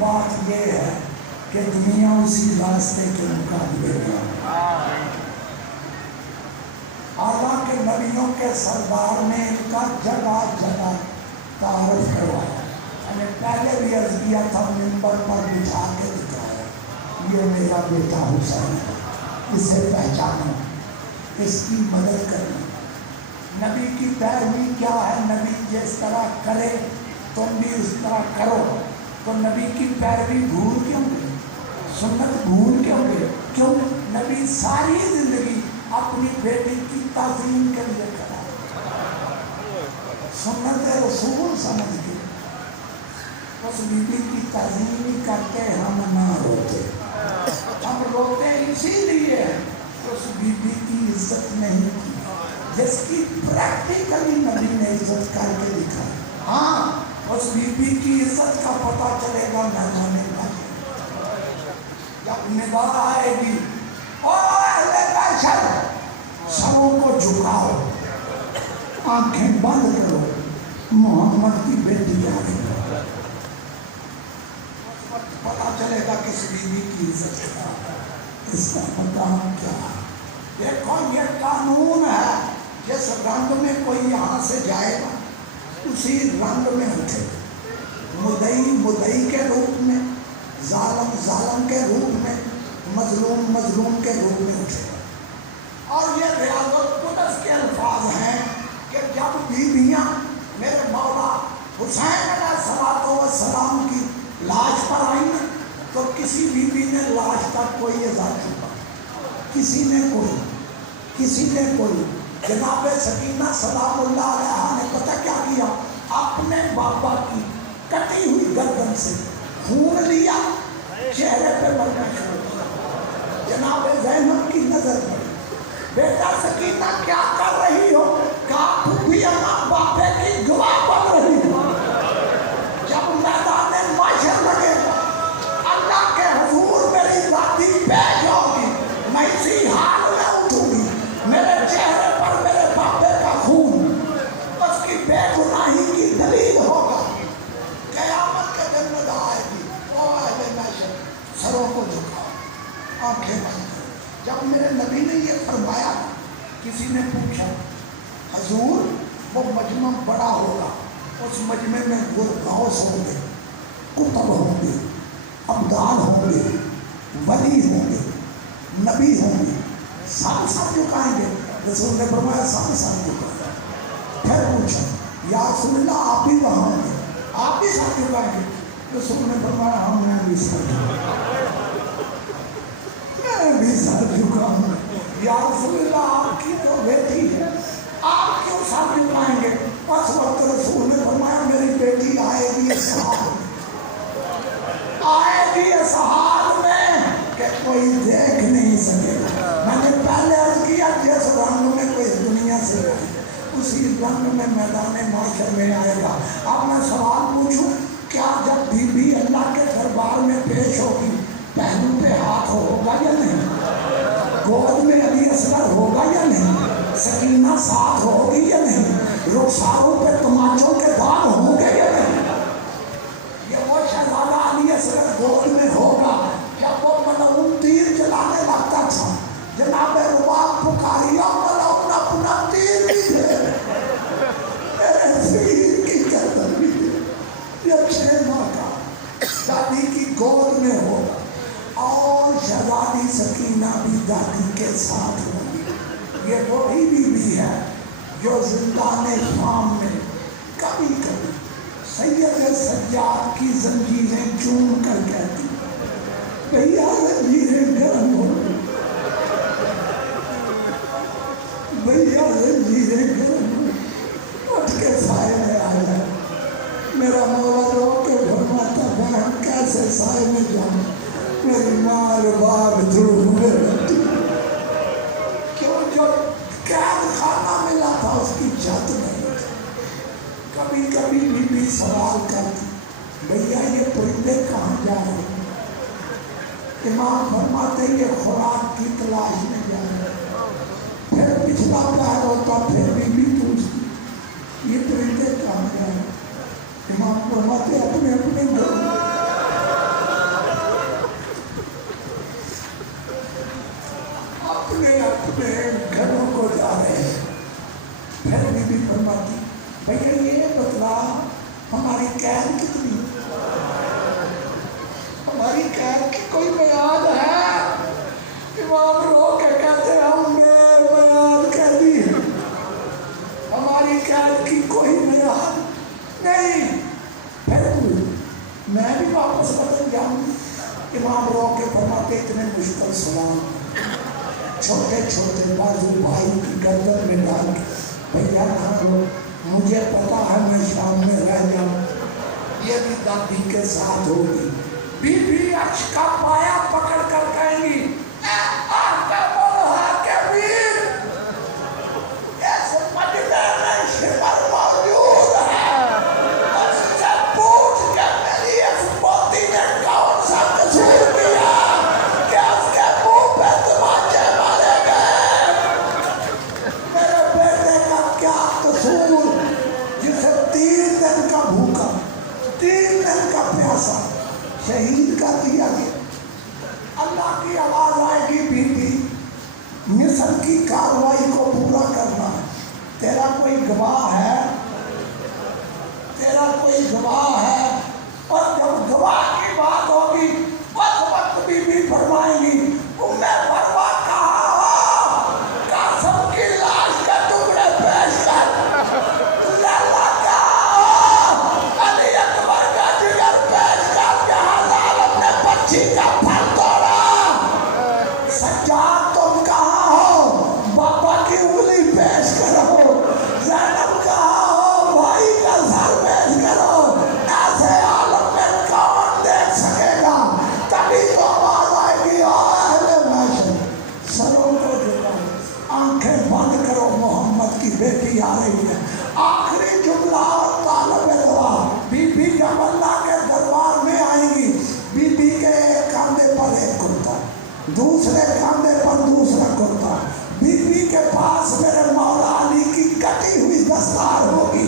بات یہ ہے کہ دنیا اسی راستے کے مقابلے میں، حالانکہ نبیوں کے سردار نے ان کا جگہ جگہ تعارف کروایا. میں نے پہلے بھی عرض کیا تھا، منبر پر بٹھا کے دکھایا، یہ میرا بیٹا حسین ہے، اسے پہچانو، اس کی مدد کرنا. نبی کی پیروی کیا ہے؟ نبی جس طرح کرے تم بھی اس طرح کرو. تو نبی کی پیروی بھول کیوں گئے؟ سنت بھول کیوں گئے؟ کیوں؟ نبی ساری زندگی اپنی بیٹی کی تعظیم کے لیے کھڑا، سنت رسول سمجھ کے اس بیوی کی تعظیم ہی کرتے ہم نہ روتے. ہم روتے اسی لیے اس بیوی کی عزت نہیں کی جس کی پریکٹیکلی نبی نے عزت کر کے دکھا. ہاں، اس بیوی کی عزت کا پتہ چلے گا میدان غازی جب ندا آئے گی، او اہل بیشر، سروں کو جھکاؤ، آنکھیں بند کرو، محمد کی بیٹی آ گئی. پتہ چلے گا کس بیوی کی عزت کیا ہے، اس کا مقام کیا ہے. دیکھو یہ قانون ہے، جس رنگ میں کوئی یہاں سے جائے گا اسی رنگ میں اٹھے. مدعی مدعی کے روپ میں، ظالم ظالم کے روپ میں، مظلوم مظلوم کے روپ میں اٹھے. اور یہ ریاض القدس کے الفاظ ہیں کہ جب بیویاں میرے مولا حسین علیہ السلام کی لاش پر آئیں تو کسی بیوی نے لاش کا کوئی اظہار چھپا، کسی نے کوئی. جناب سکینہ سلام اللہ علیہ نے پتہ کیا کیا؟ اپنے بابا کی کٹی ہوئی گردن سے خون لیا، چہرے پہ مرنا شروع کیا. جناب زینب کی نظر پڑی، بیٹا سکینہ کیا کر رہی ہو؟ کہا پھوپھی اماں بابے کی گواہ بن رہی ہو. جب میدان محشر لگے گا، اللہ کے حضور میری ذاتی پیش ہوگی، میں اسی حال میں اٹھوں گی. میرے چہرے پر میرے بابے کا خون اس کی بے گناہی کی دلیل ہوگا. قیامت کے دن ندا آئے گی، او اہل محشر، سروں کو جھکاؤ، آنکھیں بند کرو. جب میرے نبی نے یہ فرمایا، کسی نے پوچھا حضور وہ مجمع بڑا ہوگا، اس مجمع میں غوث ہوں گے، قطب ہوں گے، ابدال ہوں گے، ولی ہوں گے، نبی ہوں گے، ساتھ ساتھ جھکائیں گے؟ رسول نے فرمایا ساتھ ساتھ جھکائیں. پھر پوچھا یا رسول اللہ آپ بھی وہاں ہوں گے، آپ بھی ساتھ جھکائیں گے؟ رسول نے فرمایا ہم میں بھی ساتھ میں بھی ساتھ جھکاؤں گا. یا رسول اللہ آپ کی تو بیٹی ہے، آپ کیوں ساتھ جھکائیں گے؟ اس وقت رسول نے فرمایا میری بیٹی آئے گی اس حال میں کہ کوئی دیکھ نہیں سکے گا. میں نے پہلے عرض کیا جس رنگ میں کوئی دنیا سے آئے اسی رنگ میں میدان محشر میں آئے گا. اب میں سوال پوچھوں، کیا جب بی بی اللہ کے دربار میں پیش ہوگی پہلو پہ ہاتھ ہوگا یا نہیں؟ گود میں علی اصغر ہوگا یا نہیں؟ سکینہ ساتھ ہوگی یا نہیں؟ رخساروں پہ تماچوں کے داغ ہوں گے یا نہیں؟ یہ وہ شہزادہ علی اصغر گود میں ہوگا جب وہ ملعون تیر چلانے لگتا تھا. جناب رباب پکاریا ملعون اپنا تیر بھی دے، میرے سیر کی گردن بھی دے. یہ 6 ماہ کا دادی کی گود میں ہوگا اور شہزادی سکینہ بھی دادی کے ساتھ ہوگی. یہ وہی بیوی ہے جو زندان فام میں کبھی کبھی سید سجاد کی زنجیریں چوم کر کہتی بھیا زنجیریں گرم ہو گئی، بھیا زنجیریں گرم ہو گئی، اٹھ کے سائے میں آ جائے. میرا مولا رو کے فرماتا بہن کیسے سائے میں جاؤں، میری ماں رباب دھوپ میں بیٹھی. کیوں؟ جو قید خانہ ملا تھا اس کی چھت نہیں تھی. کبھی کبھی بی سوال کرتی بھیا یہ پرندے کہاں جا رہے ہیں؟ امام فرماتے یہ خوراک کی تلاش میں جا رہے ہیں. پھر پچھلا پیر ہوتا پھر بی پوچھتی یہ پرندے کہاں جا رہے ہیں؟ امام فرماتے اپنے اپنے گھروں. واپس بدل جاؤں گی. امام رو کے فرماتے اتنے مشکل سوال چھوٹے چھوٹے بازو بھائی کی گردن میں ڈال کے بھیا کھانو مجھے پتا ہے میں شام میں رہ جاؤں, یہ بھی دادی کے ساتھ ہوگی. بی بی عرش کا پایا پکڑ کر کہیں گی اے آقا مولا کبیر, اس مجمع میں شمر موجود ہے, اس سے پوچھ کے میری اس پوتی نے کون سا قصور کیا کہ اس کے منہ پہ تماچے مارے گئے. میرے بیٹے کا کیا قصور جسے 3 دن کا بھوکا 3 دن کا پیاسا شہید کر دیا گیا. اللہ کی آواز آئے گی بی بی مصر کی کارروائی کو پورا کرنا ہے, تیرا کوئی گواہ ہے, تیرا کوئی گواہ ہے. اور جب گواہ کی بات ہوگی اس وقت بی بی فرمائیں گی تمہیں فرما کہا ہو قاسم کی لاش کے ٹکڑے پیش کر, لیلا کہا ہو علی اکبر کا جگر پیش کر, جہاں عالم نے بچی کا پھل توڑا. سجاد تم کہاں ہو بابا کی انگلی پیش کرو, زینب کہاں ہو بھائی کا سر پیش کرو. ایسے عالم میں کون دیکھ سکے گا؟ تبھی تو آواز آئے گی اہل محشر سروں کو جھکاؤ, آنکھیں بند کرو, محمد کی بیٹی آ رہی ہے. آخری جملہ اور طالب دعا بی بی جب اللہ کے دربار میں آئیں گی, بی بی کے ایک کاندھے پر ایک کرتا, دوسرے کاندھے پر دوسرا کرتا, بی بی کے پاس میرے مولا علی کی کٹی ہوئی دستار ہوگی.